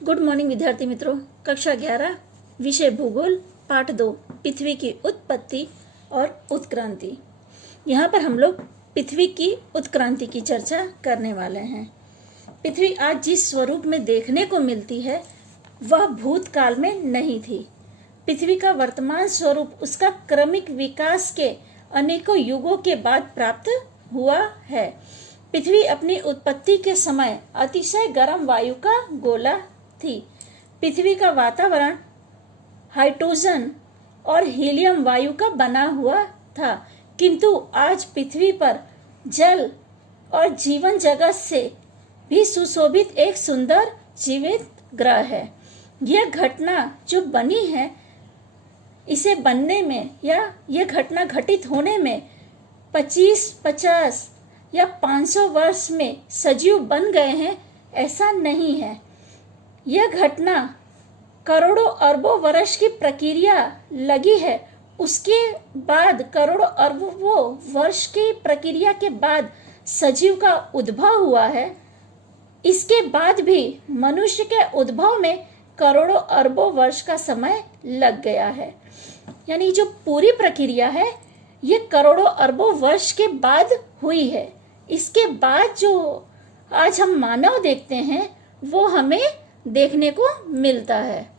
Good morning विद्यार्थी मित्रों। कक्षा 11 विषय भूगोल पाठ 2 पृथ्वी की उत्पत्ति और उत्क्रांति। यहाँ पर हम लोग पृथ्वी की उत्क्रांति की चर्चा करने वाले हैं। पृथ्वी आज जिस स्वरूप में देखने को मिलती है वह भूतकाल में नहीं थी। पृथ्वी का वर्तमान स्वरूप उसका क्रमिक विकास के अनेकों युगों के बाद प्राप्त हुआ है। पृथ्वी अपनी उत्पत्ति के समय अतिशय गर्म वायु का गोला थी। पृथ्वी का वातावरण हाइड्रोजन और हीलियम वायु का बना हुआ था, किंतु आज पृथ्वी पर जल और जीवन जगत से भी सुशोभित एक सुंदर जीवित ग्रह है। यह घटना जो बनी है, इसे बनने में या यह घटना घटित होने में 25, 50 या 500 वर्ष में सजीव बन गए हैं, ऐसा नहीं है। यह घटना करोड़ों अरबों वर्ष की प्रक्रिया लगी है। उसके बाद करोड़ों अरबों वर्ष की प्रक्रिया के बाद सजीव का उद्भव हुआ है। इसके बाद भी मनुष्य के उद्भव में करोड़ों अरबों वर्ष का समय लग गया है। यानी जो पूरी प्रक्रिया है ये करोड़ों अरबों वर्ष के बाद हुई है। इसके बाद जो आज हम मानव देखते हैं वो हमें देखने को मिलता है।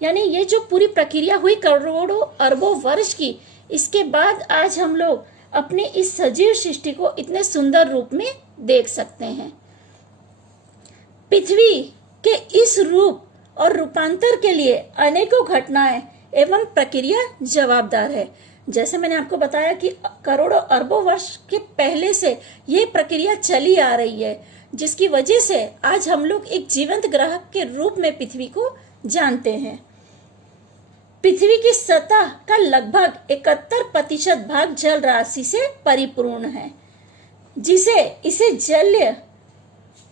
यानी ये जो पूरी प्रक्रिया हुई करोड़ों अरबों वर्ष की, इसके बाद आज हम लोग अपने इस सजीव सृष्टि को इतने सुंदर रूप में देख सकते हैं। पृथ्वी के इस रूप और रूपांतर के लिए अनेकों घटनाएं एवं प्रक्रिया जवाबदार है। जैसे मैंने आपको बताया कि करोड़ों अरबों वर्ष के पहले से ये प्रक्रिया चली आ रही है, जिसकी वजह से आज हम लोग एक जीवंत ग्रह के रूप में पृथ्वी को जानते हैं। पृथ्वी की सतह का लगभग 71% भाग जल राशि से परिपूर्ण है, जिसे इसे जलीय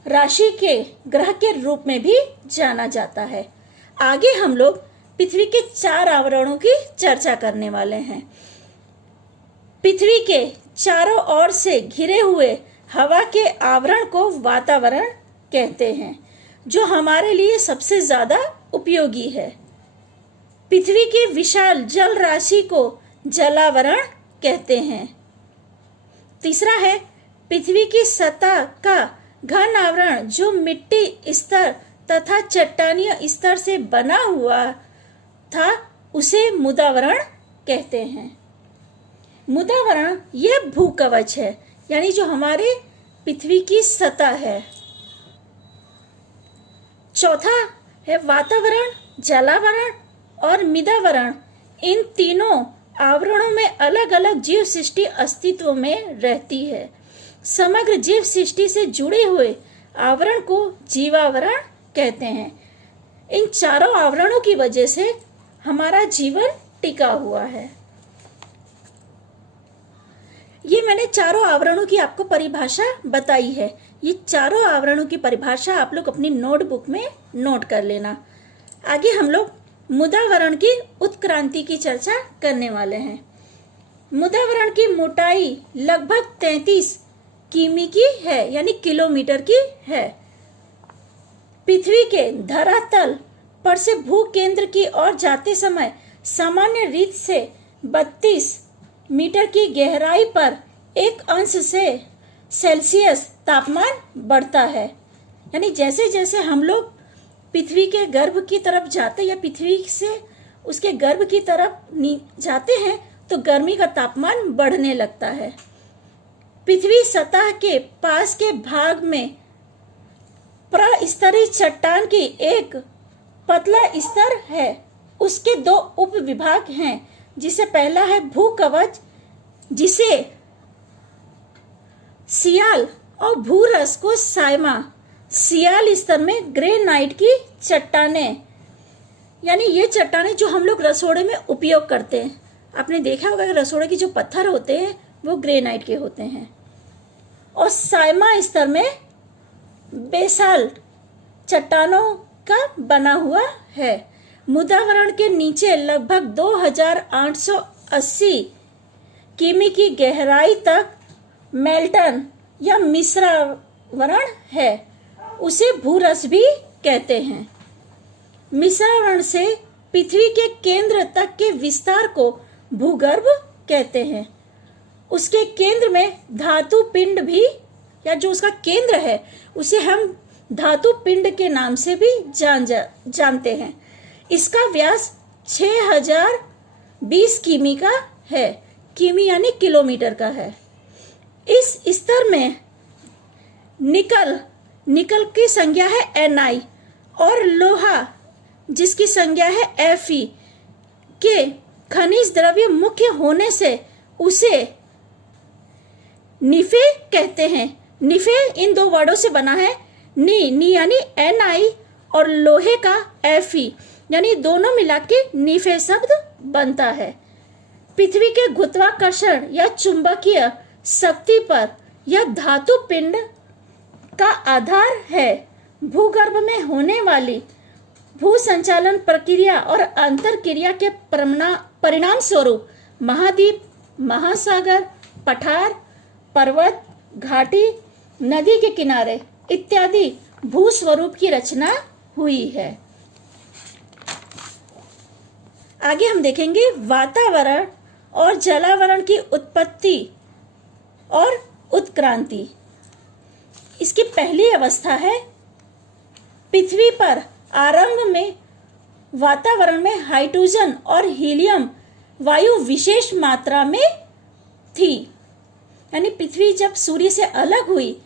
राशि के ग्रह के रूप में भी जाना जाता है। आगे हम लोग पृथ्वी के 4 आवरणों की चर्चा करने वाले हैं। पृथ्वी के चारों ओर से घिरे हुए हवा के आवरण को वातावरण कहते हैं, जो हमारे लिए सबसे ज्यादा उपयोगी है। पृथ्वी की विशाल जल राशि को जलावरण कहते हैं। तीसरा है पृथ्वी की सतह का घन आवरण, जो मिट्टी स्तर तथा चट्टानीय स्तर से बना हुआ था, उसे मुदावरण कहते हैं। मुदावरण यह भूकवच है, यानी जो हमारे पृथ्वी की सतह है। चौथा है वातावरण, जलावरण और मृदावरण। इन तीनों आवरणों में अलग अलग जीव सृष्टि अस्तित्व में रहती है। समग्र जीव सृष्टि से जुड़े हुए आवरण को जीवावरण कहते हैं। इन चारों आवरणों की वजह से हमारा जीवन टिका हुआ है। ये मैंने चारों आवरणों की आपको परिभाषा बताई है। ये चारों आवरणों की परिभाषा आप लोग अपनी नोटबुक में नोट कर लेना। आगे हम लोग मुदावरण की उत्क्रांति की चर्चा करने वाले हैं। मुदावरण की मोटाई लगभग 33 किमी की है, यानी किलोमीटर की है। पृथ्वी के धरातल पर से भू केंद्र की ओर जाते समय सामान्य रीत से 32 मीटर की गहराई पर 1 अंश से सेल्सियस तापमान बढ़ता है। यानी जैसे जैसे हम लोग पृथ्वी के गर्भ की तरफ जाते या पृथ्वी से उसके गर्भ की तरफ जाते हैं तो गर्मी का तापमान बढ़ने लगता है। पृथ्वी सतह के पास के भाग में प्रस्तरीय चट्टान की एक पतला स्तर है। उसके 2 उप विभाग हैं, जिसे पहला है भूकवच, जिसे सियाल और भूरस को साइमा। सियाल स्तर में ग्रेनाइट की चट्टानें, यानी ये चट्टानें जो हम लोग रसोड़े में उपयोग करते हैं। आपने देखा होगा कि रसोड़े की जो पत्थर होते हैं वो ग्रेनाइट के होते हैं। और साइमा स्तर में बेसाल्ट चट्टानों का बना हुआ है। मुदावरण के नीचे लगभग 2880 किमी की गहराई तक मेल्टन या मिश्रावरण है। उसे भूरस भी कहते हैं। मिश्रण से पृथ्वी के केंद्र तक के विस्तार को भूगर्भ कहते हैं। उसके केंद्र में धातु पिंड भी, या जो उसका केंद्र है उसे हम धातु पिंड के नाम से भी जानते हैं। इसका व्यास 6020 किमी का है। किमी यानी किलोमीटर का है। इस स्तर में निकल की संज्ञा है Ni और लोहा जिसकी संज्ञा है Fe के खनिज द्रव्य मुख्य होने से उसे निफे कहते हैं। निफे इन दो वर्डों से बना है। नी यानी Ni और लोहे का Fe यानी दोनों मिला के निफे शब्द बनता है। पृथ्वी के गुरुत्वाकर्षण या चुंबकीय शक्ति पर यह धातु पिंड का आधार है। भूगर्भ में होने वाली भू संचालन प्रक्रिया और अंतर क्रिया के परिणाम स्वरूप महाद्वीप, महासागर, पठार, पर्वत, घाटी, नदी के किनारे इत्यादि भू स्वरूप की रचना हुई है। आगे हम देखेंगे वातावरण और जलावरण की उत्पत्ति और उत्क्रांति। इसकी पहली अवस्था है पृथ्वी पर आरंभ में वातावरण में हाइड्रोजन और हीलियम वायु विशेष मात्रा में थी। यानी पृथ्वी जब सूर्य से अलग हुई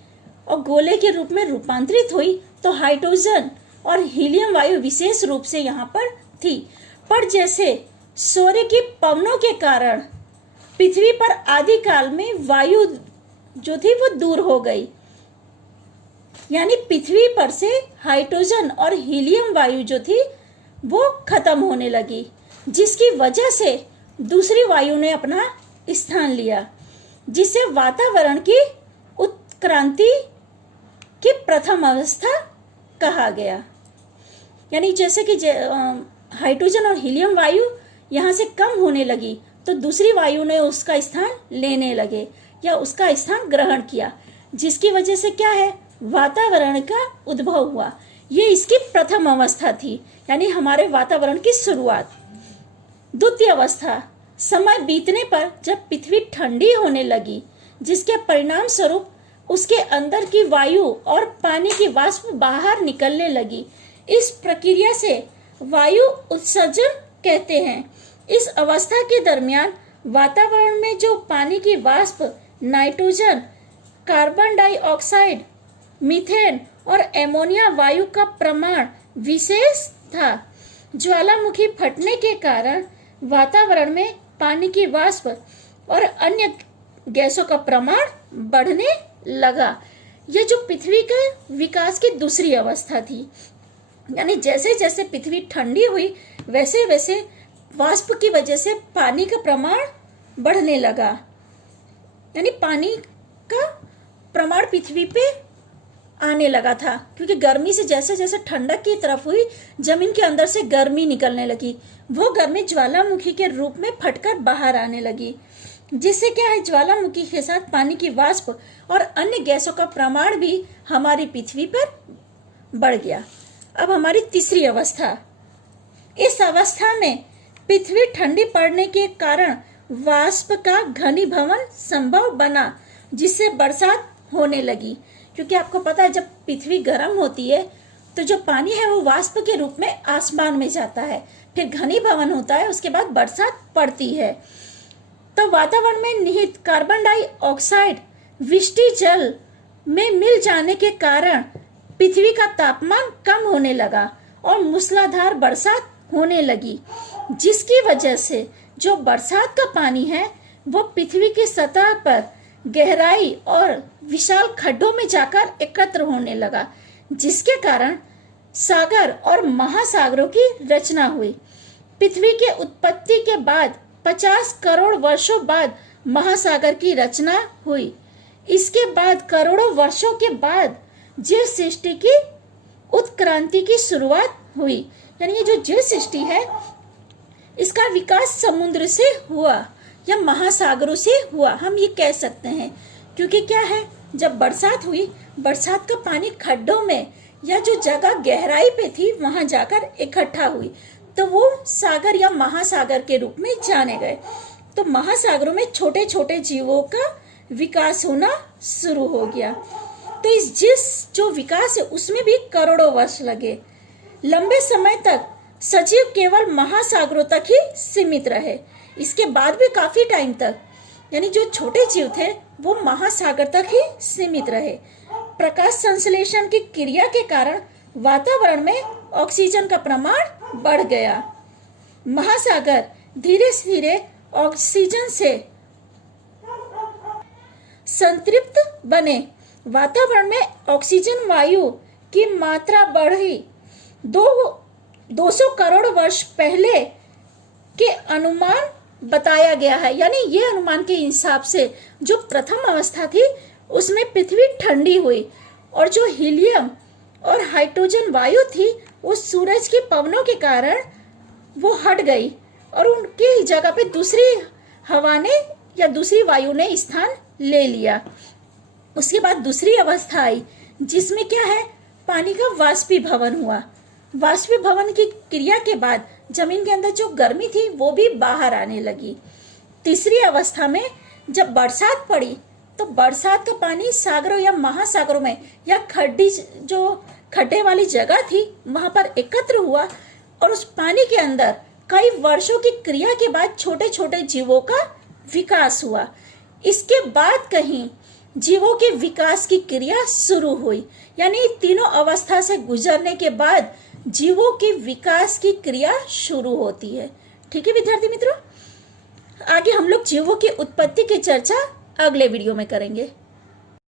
और गोले के रूप में रूपांतरित हुई तो हाइड्रोजन और हीलियम वायु विशेष रूप से यहाँ पर थी। पर जैसे सूर्य की पवनों के कारण पृथ्वी पर आदि काल में वायु जो थी वो दूर हो गई, यानी पृथ्वी पर से हाइड्रोजन और हीलियम वायु जो थी वो खत्म होने लगी, जिसकी वजह से दूसरी वायु ने अपना स्थान लिया, जिसे वातावरण की उत्क्रांति की प्रथम अवस्था कहा गया। यानी जैसे कि हाइड्रोजन और हीलियम वायु यहाँ से कम होने लगी तो दूसरी वायु ने उसका स्थान लेने लगे या उसका स्थान ग्रहण किया, जिसकी वजह से क्या है, वातावरण का उद्भव हुआ। ये इसकी प्रथम अवस्था थी, यानी हमारे वातावरण की शुरुआत। द्वितीय अवस्था, समय बीतने पर जब पृथ्वी ठंडी होने लगी, जिसके परिणाम स्वरूप उसके अंदर की वायु और पानी की वाष्प बाहर निकलने लगी। इस प्रक्रिया से वायु उत्सर्जन कहते हैं। इस अवस्था के दरमियान वातावरण में जो पानी की वाष्प, नाइट्रोजन, कार्बन डाइऑक्साइड, मीथेन और एमोनिया वायु का प्रमाण विशेष था। ज्वालामुखी फटने के कारण वातावरण में पानी की वाष्प और अन्य गैसों का प्रमाण बढ़ने लगा। यह जो पृथ्वी के विकास की दूसरी अवस्था थी, यानी जैसे जैसे पृथ्वी ठंडी हुई वैसे वैसे वाष्प की वजह से पानी का प्रमाण बढ़ने लगा, यानी पानी का प्रमाण पृथ्वी पे आने लगा था, क्योंकि गर्मी से जैसे जैसे ठंडक की तरफ हुई जमीन के अंदर से गर्मी निकलने लगी। वो गर्मी ज्वालामुखी के रूप में फटकर बाहर आने लगी, जिससे क्या है, ज्वालामुखी के साथ पानी की वाष्प और अन्य गैसों का प्रमाण भी हमारी पृथ्वी पर बढ़ गया। अब हमारी तीसरी अवस्था, इस अवस्था में पृथ्वी ठंडी पड़ने के कारण वाष्प का घनीभवन संभव बना, जिससे बरसात होने लगी। क्योंकि आपको पता है जब पृथ्वी गर्म होती है तो जो पानी है वो वाष्प के रूप में आसमान में जाता है, फिर घनीभवन होता है, उसके बाद बरसात पड़ती है। तो वातावरण में निहित कार्बन डाइऑक्साइड वृष्टि जल में मिल जाने के कारण पृथ्वी का तापमान कम होने लगा और मूसलाधार बरसात होने लगी, जिसकी वजह से जो बरसात का पानी है वो पृथ्वी की सतह पर गहराई और विशाल खड्डों में जाकर एकत्र होने लगा, जिसके कारण सागर और महासागरों की रचना हुई। पृथ्वी के उत्पत्ति के बाद 50 करोड़ वर्षों बाद महासागर की रचना हुई। इसके बाद करोड़ों वर्षों के बाद जीव सृष्टि की उत्क्रांति की शुरुआत हुई। यानी ये जो जीव सृष्टि है इसका विकास समुद्र से हुआ या महासागरों से हुआ, हम ये कह सकते हैं। क्योंकि क्या है, जब बरसात हुई, बरसात का पानी खड्डों में या जो जगह गहराई पे थी वहां जाकर इकट्ठा हुई, तो वो सागर या महासागर के रूप में जाने गए। तो महासागरों में छोटे छोटे जीवों का विकास होना शुरू हो गया। तो जिस जो विकास है उसमें भी करोड़ों वर्ष लगे। लंबे समय तक सजीव केवल महासागरों तक ही सीमित रहे। इसके बाद भी काफी टाइम तक, यानी जो छोटे जीव थे वो महासागर तक ही सीमित रहे। प्रकाश संश्लेषण की क्रिया के कारण वातावरण में ऑक्सीजन का प्रमाण बढ़ गया। महासागर धीरे धीरे ऑक्सीजन से संतृप्त बने। वातावरण में ऑक्सीजन वायु की मात्रा बढ़ी। 200 करोड़ वर्ष पहले के अनुमान बताया गया है, यानी ये अनुमान के हिसाब से जो प्रथम अवस्था थी उसमें पृथ्वी ठंडी हुई और जो हीलियम और हाइड्रोजन वायु थी वो सूरज की पवनों के कारण वो हट गई और उनकी जगह पे दूसरी हवा ने या दूसरी वायु ने स्थान ले लिया। उसके बाद दूसरी अवस्था आई जिसमें क्या है, पानी का वाष्पीभवन हुआ। वाष्पीभवन की क्रिया के बाद जमीन के अंदर जो गर्मी थी वो भी बाहर आने लगी। तीसरी अवस्था में जब बरसात पड़ी तो बरसात का पानी सागरों या महासागरों में या खड्डे वाली जगह थी वहां पर एकत्र हुआ और उस पानी के अंदर कई वर्षों की क्रिया के बाद छोटे छोटे जीवों का विकास हुआ। इसके बाद कहीं जीवों के विकास की क्रिया शुरू हुई, यानी तीनों अवस्था से गुजरने के बाद जीवों के विकास की क्रिया शुरू होती है। ठीक है विद्यार्थी मित्रों, आगे हम लोग जीवों की उत्पत्ति की चर्चा अगले वीडियो में करेंगे।